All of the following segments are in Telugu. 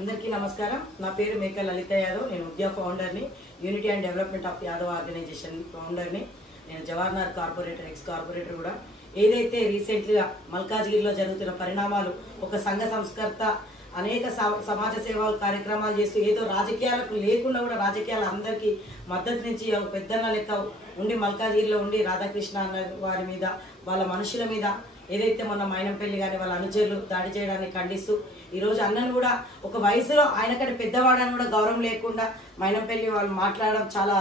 అందరికీ నమస్కారం. నా పేరు మేక లలిత యాదవ్. నేను ఉద్యా ఫౌండర్ని, unity and development of Yadav organisation ఫౌండర్ని. నేను జవహర్నగర్ కార్పొరేటర్, ఎక్స్ కార్పొరేటర్ కూడా. ఏదైతే రీసెంట్గా మల్కాజ్గిరిలో జరుగుతున్న పరిణామాలు, ఒక సంఘ సంస్కర్త అనేక సమాజ సేవా కార్యక్రమాలు చేస్తూ ఏదో రాజకీయాలకు లేకుండా కూడా రాజకీయాలు అందరికీ మద్దతు నుంచి పెద్దన్న లెక్క ఉండి మల్కాజ్గిరిలో ఉండి రాధాకృష్ణ అన్న వారి మీద, వాళ్ళ మనుషుల మీద ఏదైతే మొన్న మైనంపల్లి కానీ వాళ్ళ అనుచరులు దాడి చేయడాన్ని ఖండిస్తూ ఈరోజు అన్నను కూడా ఒక వయసులో ఆయన కంటే పెద్దవాడని కూడా గౌరవం లేకుండా మైనంపల్లి వాళ్ళు మాట్లాడడం చాలా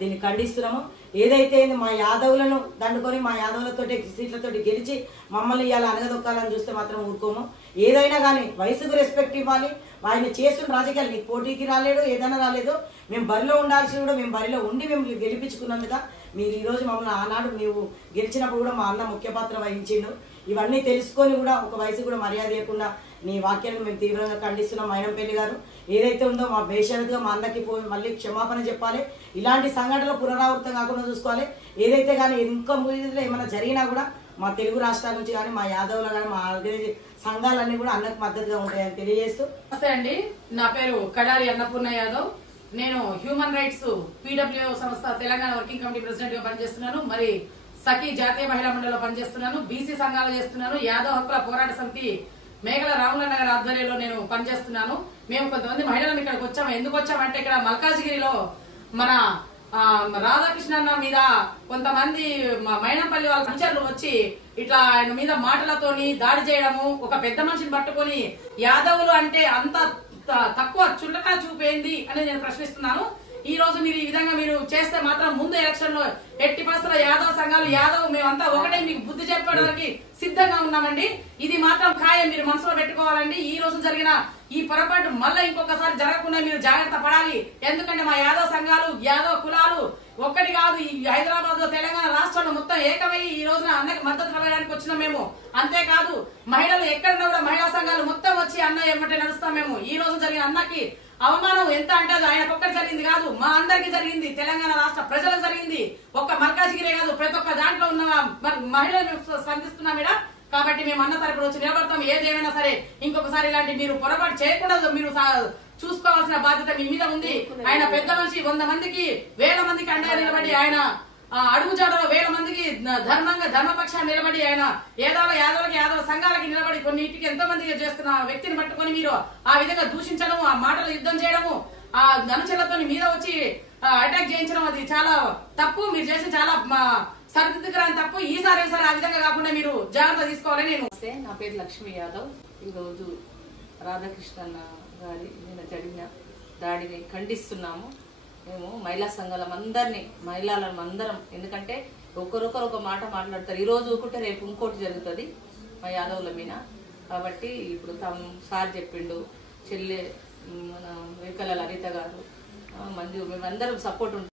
దీన్ని ఖండిస్తున్నాము. ఏదైతే మా యాదవులను దండుకొని మా యాదవులతోటి సీట్లతోటి గెలిచి మమ్మల్ని ఇవాళ అనగదొక్కాలని చూస్తే మాత్రం ఊరుకోము. ఏదైనా కానీ వయసుకు రెస్పెక్ట్ ఇవ్వాలి. ఆయన చేస్తున్న రాజకీయాలు నీకు పోటీకి రాలేడు, ఏదైనా రాలేదు. మేము బరిలో ఉండాల్సి కూడా మేము బరిలో ఉండి మేము గెలిపించుకున్నందుక మీరు ఈరోజు మమ్మల్ని ఆనాడు నీవు గెలిచినప్పుడు కూడా మా అన్న ముఖ్య పాత్ర వహించిండు. ఇవన్నీ తెలుసుకొని కూడా ఒక వయసు కూడా మర్యాద ఇవ్వకుండా నీ వాక్యాలను మేము తీవ్రంగా ఖండిస్తున్నాం. మైనంపల్లి గారు ఏదైతే ఉందో మా బేషరతుగా మా అన్నకి మళ్ళీ క్షమాపణ చెప్పాలి. ఇలాంటి సంఘటనలు పునరావృతం కాకుండా చూసుకోవాలి. ఏదైతే కానీ ఇంకా ముందులో ఏమైనా జరిగినా కూడా మా తెలుగు రాష్ట్రాల నుంచి కానీ మా యాదవులు కానీ మా సంఘాలన్నీ కూడా అన్నకు మద్దతుగా ఉంటాయని తెలియజేస్తూ. నమస్తే అండి, నా పేరు కడారి అన్నపూర్ణ యాదవ్. నేను హ్యూమన్ రైట్స్ PWO సంస్థ తెలంగాణ వర్కింగ్ కమిటీ ప్రెసిడెంట్ గా పనిచేస్తున్నాను. మరి సఖీ జాతీయ మహిళా మండలిలో పనిచేస్తున్నాను. బీసీ సంఘాలు చేస్తున్నాను. యాదవ్ హక్కుల పోరాట సమితి మేఘల రాముల నగర్ ఆధ్వర్యంలో నేను పనిచేస్తున్నాను. మేము కొంతమంది మహిళలను ఇక్కడికి వచ్చాము. ఎందుకు వచ్చామంటే ఇక్కడ మల్కాజ్గిరిలో మన రాధాకృష్ణ అన్న మీద కొంతమంది మైనంపల్లి వాళ్ళ అనుచరులు వచ్చి ఇట్లా ఆయన మీద మాటలతోని దాడి చేయడము, ఒక పెద్ద మనిషిని పట్టుకొని యాదవులు అంటే అంత తక్కువ చుట్టకా చూపేంది అని నేను ప్రశ్నిస్తున్నాను. ఈ రోజు మీరు ఈ విధంగా మీరు చేస్తే మాత్రం ముందు ఎలక్షన్ లో ఎట్టి పరిస్థితుల్లో యాదవ్ సంఘాలు మేమంతా ఒకటే మీకు బుద్ధి చెప్పడానికి సిద్ధంగా ఉన్నామండి. ఇది మాత్రం ఖాయం, మీరు మనసులో పెట్టుకోవాలండి. ఈ రోజు జరిగిన ఈ పొరపాటు మళ్ళీ ఇంకొకసారి జరగకుండా మీరు జాగ్రత్త పడాలి. ఎందుకంటే మా యాదవ్ సంఘాలు, యాదవ్ కులాలు ఒక్కటి కాదు, ఈ హైదరాబాద్ లో తెలంగాణ రాష్ట్రంలో మొత్తం ఏకమై ఈ రోజున అన్నకి మద్దతు పడడానికి వచ్చినాం మేము. అంతేకాదు మహిళలు ఎక్కడన్నా కూడా మహిళా సంఘాలు మొత్తం వచ్చి అన్న ఏమంటే నడుస్తాం మేము. ఈ రోజు జరిగిన అన్నకి అవమానం ఎంత అంటే అది ఆయన ఒక్కటి జరిగింది కాదు, మా అందరికి జరిగింది, తెలంగాణ రాష్ట్ర ప్రజలకు జరిగింది. ఒక్క మల్కాజ్గిరే కాదు, ప్రతి ఒక్క దాంట్లో ఉన్న మహిళలు స్పందిస్తున్నాం ఇక్కడ. కాబట్టి మేము అన్న తరపున వచ్చి నిలబడతాం. ఏదేమైనా సరే ఇంకొకసారి ఇలాంటి మీరు పొరపాటు చేయకుండా మీరు చూసుకోవాల్సిన బాధ్యత మీ మీద ఉంది. ఆయన పెద్ద మనిషి, 100 మందికి 1000 మందికి అండగా నిలబడి ఆయన అడుగుజాడలో 1000 మందికి ధర్మపక్షాన్ని నిలబడి ఆయన యాదవ సంఘాలకి నిలబడి కొన్నిటికి ఎంతో మందికి చేస్తున్న వ్యక్తిని పట్టుకొని మీరు ఆ విధంగా దూషించడం, ఆ మాటలు యుద్ధం చేయడము, ఆ అనుచరులతో మీద వచ్చి అటాక్ చేయించడం అది చాలా తప్పు. మీరు చేసి చాలా సరిదిద్దుకురాని తప్పు. ఈసారి ఆ విధంగా కాకుండా మీరు జాగ్రత్త తీసుకోవాలని నేను. నా పేరు లక్ష్మీ యాదవ్. ఈరోజు రాధాకృష్ణ గారి మీద జరిగిన దాడిని ఖండిస్తున్నాము. మేము మహిళా సంఘాలం మహిళలందరం, ఎందుకంటే ఒకరొకరు ఒక మాట మాట్లాడతారు. ఈరోజు ఒకటే రేపు ఇంకోటి జరుగుతుంది మా యాదవుల మీద. కాబట్టి ఇప్పుడు సార్ చెప్పిండు, చెల్లె మన వేకల లలిత గారు, మేమందరం సపోర్ట్ ఉంటుంది.